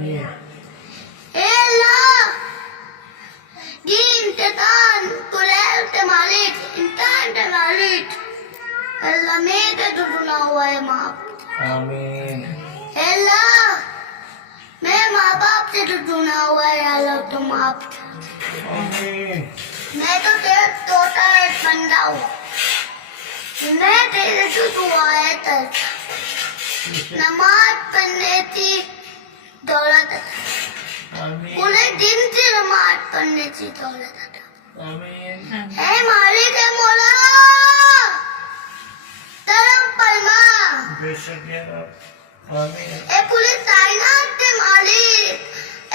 आमीन. Allah, din tetan kulel te malik intan te malik Allah me te tuduna हुआ है माँ आमीन. Allah मैं माँ बाप से टूटना हुआ है Allah तो माफ आमीन. मैं तो तेरा तोता एक बंदा हूँ मैं तेरे से दुआ है तक नमाज पढ़ने की दौलत आमीन. पूरे दिन से नमाज पढ़ने की दौलत अता आमीन. है मालिक है मौला तरम परमा बेशक या रब. आमीन. ए पुलिस कायनात के मालिक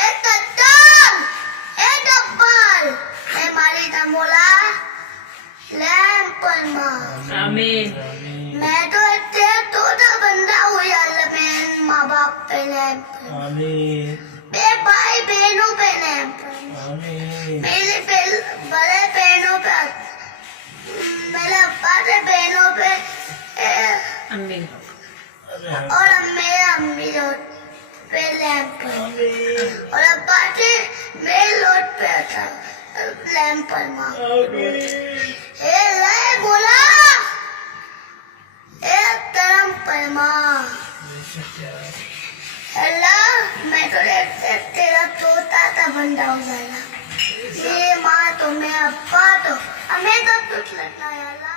ए कत्तार ए गब्बार ए मालिक है मौला लैम परमा आमीन. आमीन. मैं तो तेरा तोता बंदा हूँ या अल्लाह मैं माँ बाप पे लैम आमीन. मेरे भाई बहनों पे लैम आमीन. मेरे बड़े बहनों पे मेरे अब्बा के बहनों पे आमीन. और मेरे अम्मी लोग पे लैंप और अब्बा के मेरे लोट पे था लैंप पर माँ ए लाए बोला ए तरम पर माँ अल्लाह मैं तो तेरा तोता था बंदा हो जाएगा ये माँ तो मैं अब्बा तो हमें तो कुछ लगता है अल्लाह